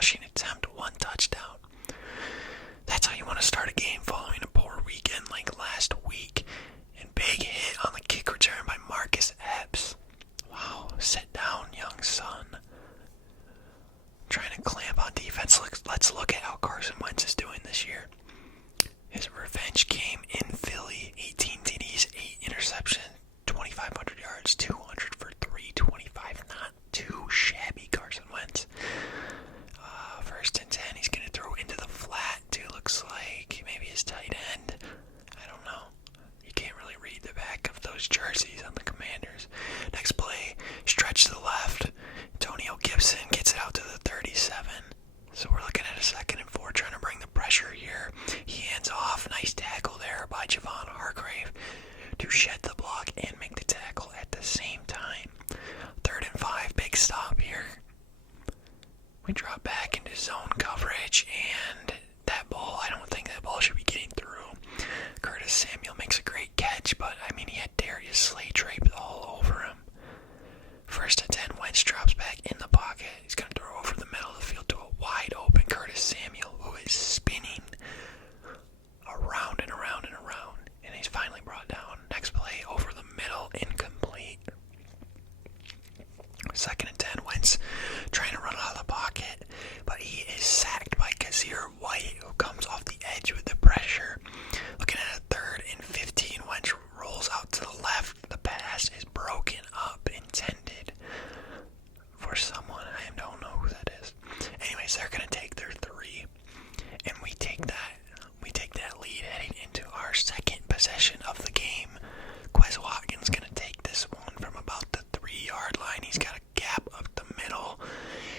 rushing attempt, 1 touchdown. That's how you want to start a game following a poor weekend like last week. And big hit on the kick return by Marcus Epps. Wow, sit down, young son. Trying to clamp on defense. Let's look at how Carson Wentz is doing this year. His revenge came in Philly. 18 TDs, 8 interceptions, 2,500 yards, 200 for 325. Not too shabby, Carson Wentz. First and 10, he's going to throw into the flat to, looks like, maybe his tight end. I don't know. You can't really read the back of those jerseys on the Commanders. Next play, stretch to the left. Antonio Gibson gets it out to the 37. So we're looking at a 2nd and 4, trying to bring the pressure here. He hands off. Nice tackle there by Javon Hargrave to shed the block and make the tackle at the same time. 3rd and 5, big stop here. We drop back into zone coverage, and that ball, I don't think that ball should be getting through. Curtis Samuel makes a great catch, but I mean, he had Darius Slay draped all over him. 1st and 10, Wentz drops back in the pocket. He's going to throw over the middle of the field to a wide open Curtis Samuel, who is spinning around and around and around, and he's finally brought down. Next play, over the middle, incomplete. 2nd and 10, Wentz trying to run out of the pocket, but he is sacked by Kazir White, who comes off the edge with the pressure. Looking at a 3rd and 15, Wentz rolls out to the left. The pass is broken up, intended for someone. I don't know who that is. Anyways, they're going to take their 3, and we take that lead heading into our 2nd possession of the game. Quez Watkins going to take this one from about the 3-yard line. He's got a gap up the middle,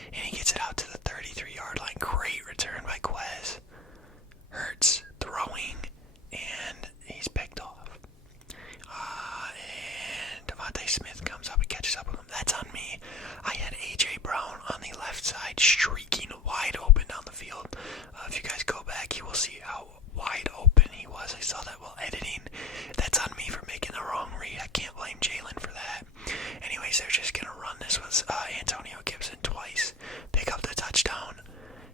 and he gets it out to the 33-yard line. Great return by Quez. Hurts throwing, and he's picked off. And Devontae Smith comes up and catches up with him. That's on me. I had A.J. Brown on the left side streaking wide open down the field. If you guys go back, you will see how wide open he was. I saw that while editing. That's on me for making the wrong read. I can't blame Jalen for that. Anyways, they're just going to run this with Antonio Gibson twice. Pick up the touchdown.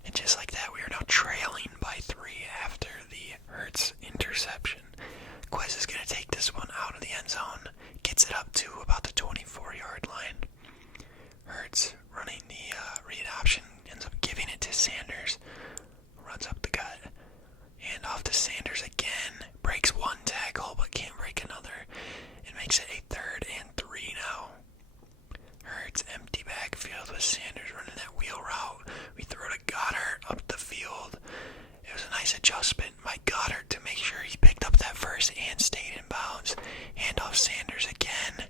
And just like that, we are now trailing by 3 after the Hurts interception. Quez is going to take this one out of the end zone. Gets it up to about the 24-yard line. Hurts running the read option. Ends up giving it to Sanders. Runs up the gut. Hand off to Sanders again. Breaks 1 tackle, but can't break another. It makes it a 3rd and 3 now. Hurts empty backfield with Sanders running that wheel route. We throw to Goddard up the field. It was a nice adjustment by Goddard to make sure he picked up that first and stayed in bounds. Hand off Sanders again.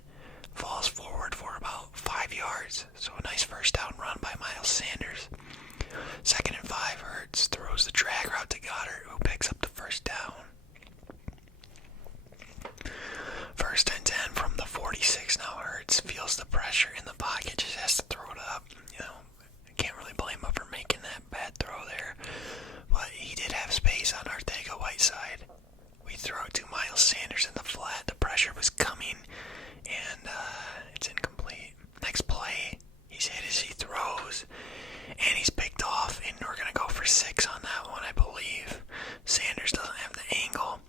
Falls forward for about 5 yards. So a nice first down run by Miles Sanders. 2nd and 5, Hurts throws the drag route to Goddard, who picks up the first down. 1st and 10 from the 46 now. Hurts feels the pressure in the pocket, just has to throw it up. You know, I can't really blame him for making that bad throw there. But he did have space on Ortega-Whiteside. We throw it to Miles Sanders in the flat. The pressure was coming, and it's incomplete. Next play, he's hit as he throws, and he's picked off, and we're going to go for 6 on that one, I believe. Sanders doesn't have the angle.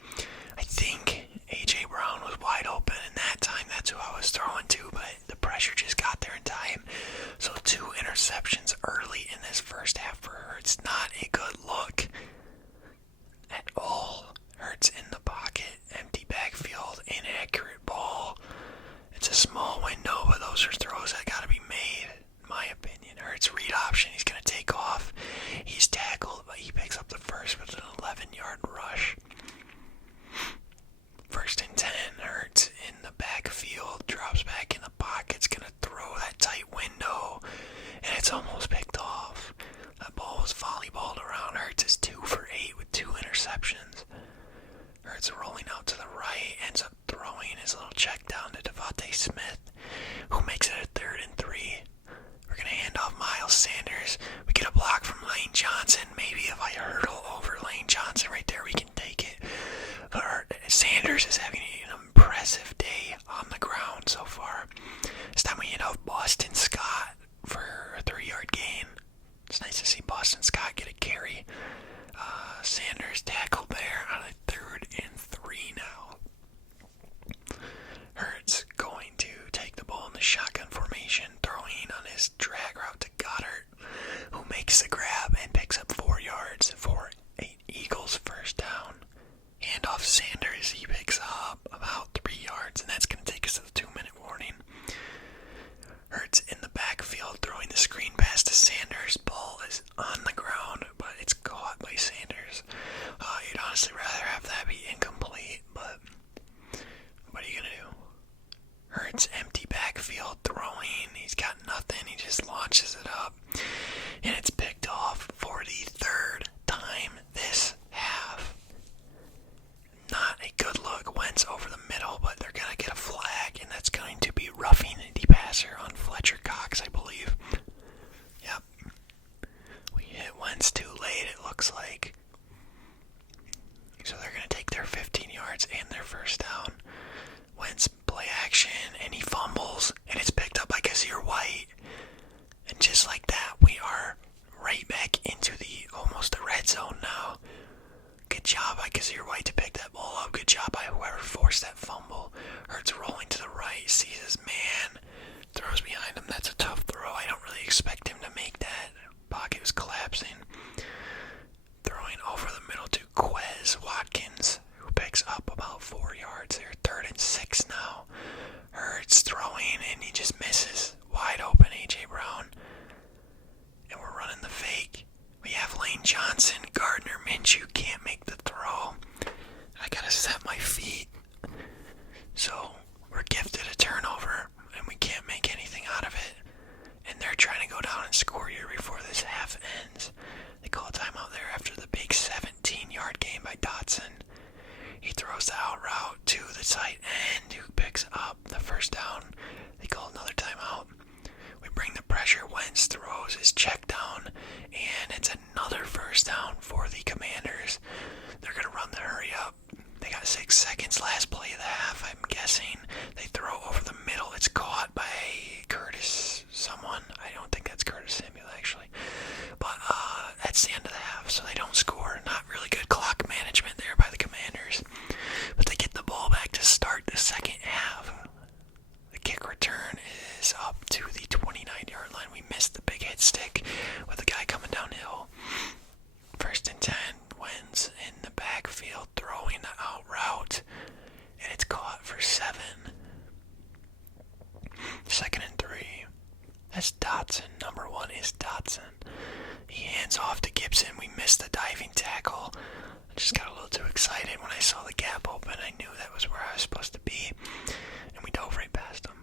I think A.J. Brown was wide open, and that time that's who I was throwing to, but the pressure just got there in time. So 2 interceptions early in this first half for Hurts. Not a good look at all. Hurts in the pocket, empty backfield, inaccurate ball. It's a small window, but those are throws that got to be made, in my opinion. Hurts read option, he's going to take off. He's tackled, but he picks up the first with an 11-yard rush. 1st and 10, Hurts in the backfield, drops back in the pocket, it's going to throw that tight window, and it's almost picked off. That ball was volleyballed around. Hurts is 2 for 8 with 2 interceptions. Hurts rolling out to the right, ends up throwing his little check down to Devontae Smith, who makes it a 3rd and 3. We're going to hand off Miles Sanders. We get a block from Lane Johnson. Maybe if I hurdle over Lane Johnson right there, we can take it. But Sanders is having an impressive day on the ground so far. This time we hand off Boston Scott for a 3-yard gain. It's nice to see Boston not get a carry. Sanders tackled there on a 3rd and 3 now. Hurts going to take the ball in the shotgun formation, throwing on his drag route to Goddard, who makes the grab and picks up 4 yards for an Eagles first down. Hand off Sanders, he picks up about 3 yards, and that's going to take us to the 2-minute warning. Hurts in the backfield throwing the screen pass to Sanders. Ball is on the ground, but it's caught by Sanders. You'd honestly rather have that be incomplete, but what are you going to do? Hurts empty backfield throwing. He's got nothing. He just launches it up, and it's picked off for the 3rd time this half. Not a good look. Wentz over the middle, but they're going to get a flag, and that's going to be roughing the passer on Fletcher Cox, I believe. Yep. We hit Wentz too late, it looks like. So they're going to take their 15 yards and their first down. Wentz play action, and he fumbles, and it's picked up by Kazir White. And just like that, we are right back into almost the red zone now. Good job by Kazir White to pick that ball up. Good job by whoever forced that fumble. Hurts rolling to the right, sees his man, throws behind him. That's a tough throw. I don't really expect him to make that. Pocket was collapsing. Throwing over the middle to Quez Watkins, who picks up about 4 yards. They're 3rd and 6 now. Hurts throwing, and he just misses. Wide open, A.J. Brown. And we're running the fake. We have Lane Johnson. Gardner Minshew can't make the throw. I gotta set my feet. So we're gifted a turnover, and we can't make anything out of it. And they're trying to go down and score here before this half ends. They call a timeout there after the big 17-yard game by Dotson. He throws the out route to the tight end, who picks up the first down. They call another timeout. We bring the pressure. Wentz throws his check down, and it's another first down for the Commanders. They're going to run the hurry up. They got 6 seconds, last play of the half, I'm guessing. They throw over the middle. It's caught by Curtis someone. I don't think that's Curtis Samuel, actually. But that's the end of the half, so they don't score. Not really good clock management there by the Commanders. But they get the ball back to start the second half. The kick return is up to the 29-yard line. We missed the big hit stick with the guy coming downhill. 1st and 10, Wentz in the backfield throwing the out route, and it's caught for 7. 2nd and 3. That's Dotson. Number 1 is Dotson. He hands off to Gibson. We missed the diving tackle. I just got a little too excited when I saw the gap open. I knew that was where I was supposed to be, and we dove right past him.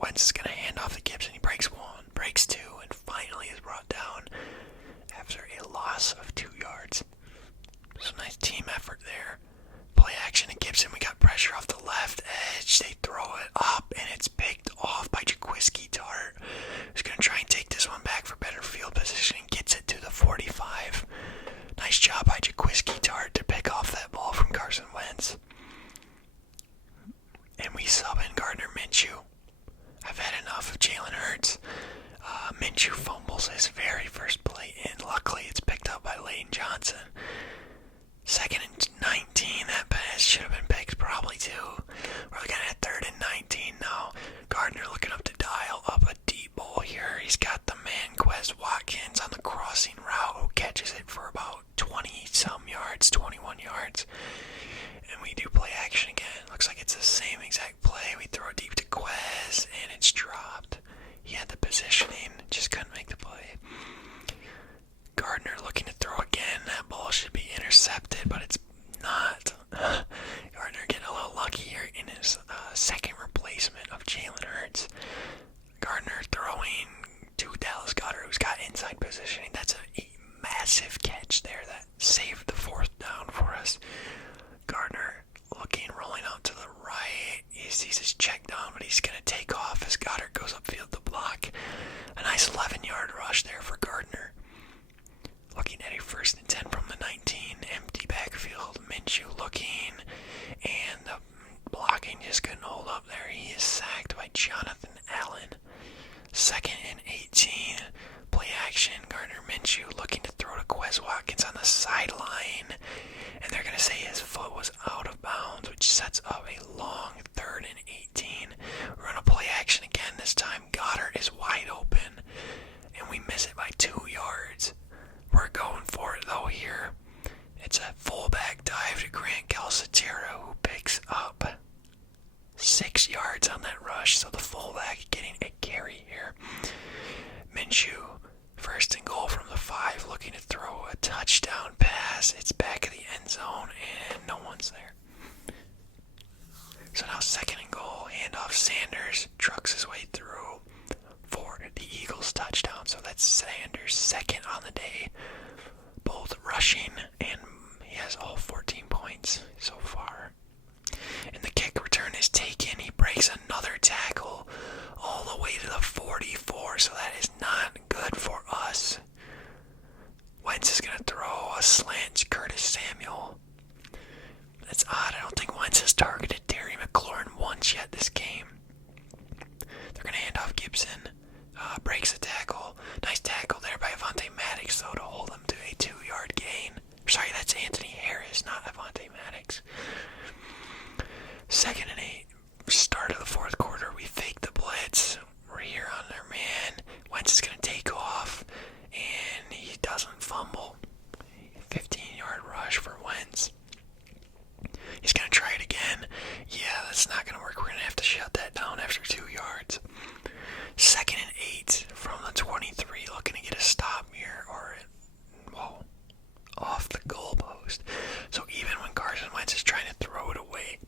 Wentz is going to hand off to Gibson. He breaks 1, breaks 2, and finally is brought down after a loss of 2 yards. So nice team effort there. Play action to Gibson. We got pressure off the left edge. They throw it up, and it's picked off by Jaquiski Tart, who's going to try and take this one back for better field position and gets it to the 45. Nice job by Jaquiski Tart to pick off that ball from Carson Wentz. And we sub in Gardner Minshew. I've had enough of Jalen Hurts. Minshew fumbles his very first play in. Luckily, it's picked up by Lane Johnson. 2nd and 19. That pass should have been picked probably too. We're looking at 3rd and 19 now. Gardner looking up to dial up a deep ball here. He's got the man Quez Watkins on the crossing route, who catches it for about 20-some yards, 21 yards. And we do play action again. Looks like it's the same exact play. We throw it deep to Quez, and it's dropped. He had the positioning, just couldn't make the play. Gardner looking to throw again. That ball should be intercepted, but it's not. Gardner getting a little lucky here in his second replacement of Jalen Hurts. Gardner throwing to Dallas Goedert, who's got inside positioning. That's a massive catch there that saved the 4th down for us. Gardner looking, rolling out to the right. He sees his check down, but he's going to take off as Goddard goes upfield to block. A nice 11-yard rush there for Gardner. Looking at a 1st and 10 from the 19, empty backfield. sideline, and they're going to say his foot was out of bounds, which sets up a long 3rd and 18. We're going to play action again. This time Goddard is wide open, and we miss it by 2 yards. We're going for it, though, here. It's a fullback dive to Grant Calcaterra, who picks up 6 yards on that rush, so the fullback getting a carry here. Minshew, 1st and goal from the 5, looking to throw a touchdown pass. It's back of the end zone, and no one's there. So now 2nd and goal, handoff Sanders, trucks his way through for the Eagles touchdown. So that's Sanders' 2nd on the day, both rushing, and he has all 14 points so far. And the kick return is taken. He breaks another tackle all the way to the 44, so that is not good for us. Wentz is going to throw a slant to Curtis Samuel. That's odd. I don't think Wentz has targeted Terry McLaurin once yet this game. They're going to hand off Gibson. Breaks a tackle. Nice tackle there by Avonte Maddox, though, to hold him to a 2-yard gain. Sorry, that's Anthony Harris, not Avonte Maddox. 2nd and 8. Start of the 4th quarter. We fake the blitz. We're here on their man. Wentz is going to take off, and he doesn't fumble. 15-yard rush for Wentz. He's going to try it again. Yeah, that's not going to work. We're going to have to shut that down after 2 yards. 2nd and 8 from the 23. Looking to get a stop here, or off the goalpost. So even when Carson Wentz is trying to throw it away,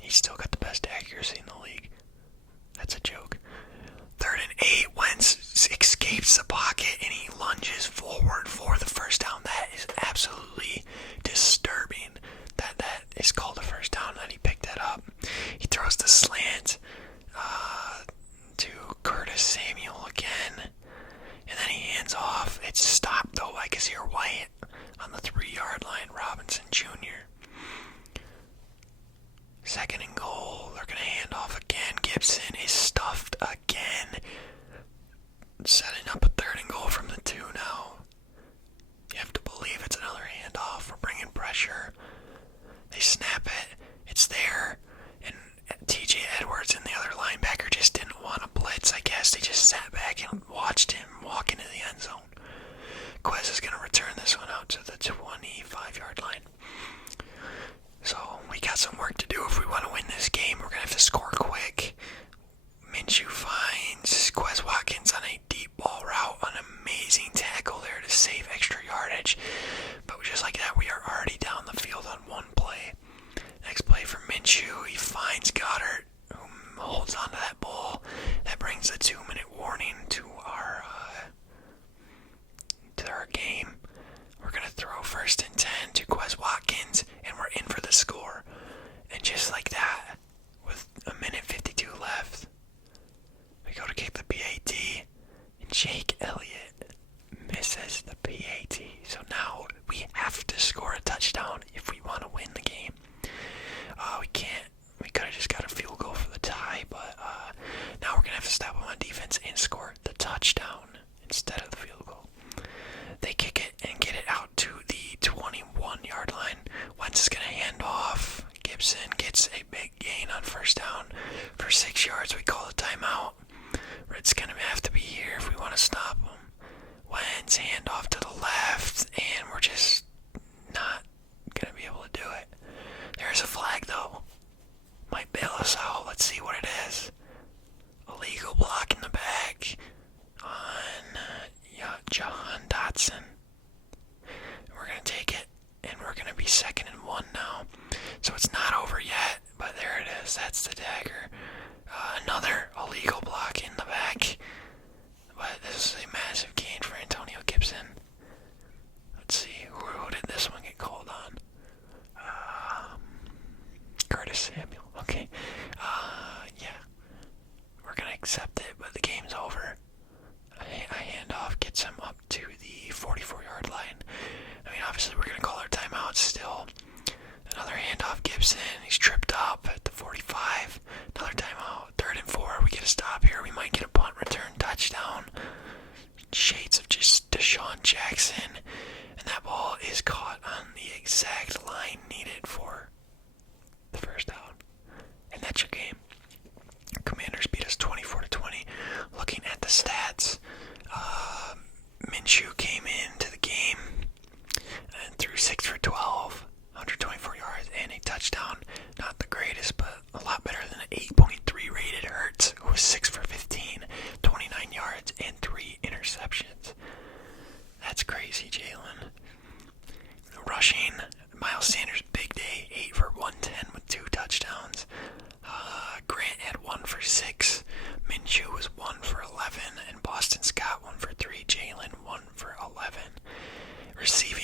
he's still got the best accuracy in the league. That's a joke. 3rd and 8. Wentz escapes the pocket and he lunges forward for the first down. That is absolutely disturbing. That is called a first down, that he picked that up. He throws the slant to Curtis Samuel again, and then he hands off. It's stopped though by Kazir White on the 3-yard line. Robinson Jr. 2nd and goal. They're going to hand off again. Gibson is stuffed again. Setting up a 3rd and goal from the 2 now. You have to believe it's another handoff. We're bringing pressure. They snap it. It's there. And TJ Edwards and the other linebacker just didn't want to blitz, I guess. They just sat back and watched him walk into the end zone. Quez is going to return this one out to the 25-yard line. So we got some work to do if we want to win this game. We're going to have to score quick. Minshew finds Quez Watkins on a deep ball route. An amazing tackle there to save extra yardage. But just like that, we are already down the field on one play. Next play for Minshew. He finds Goddard, who holds onto that ball. That brings the 2-minute warning to our game. We're going to throw 1st and 10 to Quez Watkins, and we're in for the score. And just like that, with a minute 52 left, we go to kick the PAT, and Jake Elliott misses the PAT. So now we have to score a touchdown if we want to win the game. We can't. We could have just got a field goal for the tie, but now we're going to have to step them on defense and score the touchdown instead of the field goal. They kick it and get it out to the 21-yard line. Wentz is going to hand off. Gibson gets a big gain on 1st down for 6 yards. We call the timeout. It's going to have to be here if we want to stop them. Wentz hand off to the left, and we're just not going to be able to do it. There's a flag, though. Might bail us out. Let's see what it is. Illegal block in the back on Jahan Dotson. We're going to take it, and we're going to be 2nd and 1 now. So it's not over yet, but there it is. That's the dagger. Another illegal block in the back. But this is a massive gain for Antonio Gibson. Let's see, who did this one get called on? Curtis Samuel. Okay. Yeah. We're going to accept it, but the game's over. A handoff gets him up to the 44-yard line. I mean, obviously we're going to call our timeout still. Another handoff, Gibson. He's tripped up at the 45. Another timeout. 3rd and 4. We get a stop here. We might get a punt return touchdown. Shades of just Deshaun Jackson. And that ball is caught Jalen. Rushing, Miles Sanders, big day, 8 for 110 with 2 touchdowns. Grant had 1 for 6. Minshew was 1 for 11, and Boston Scott 1 for 3. Jalen 1 for 11. Receiving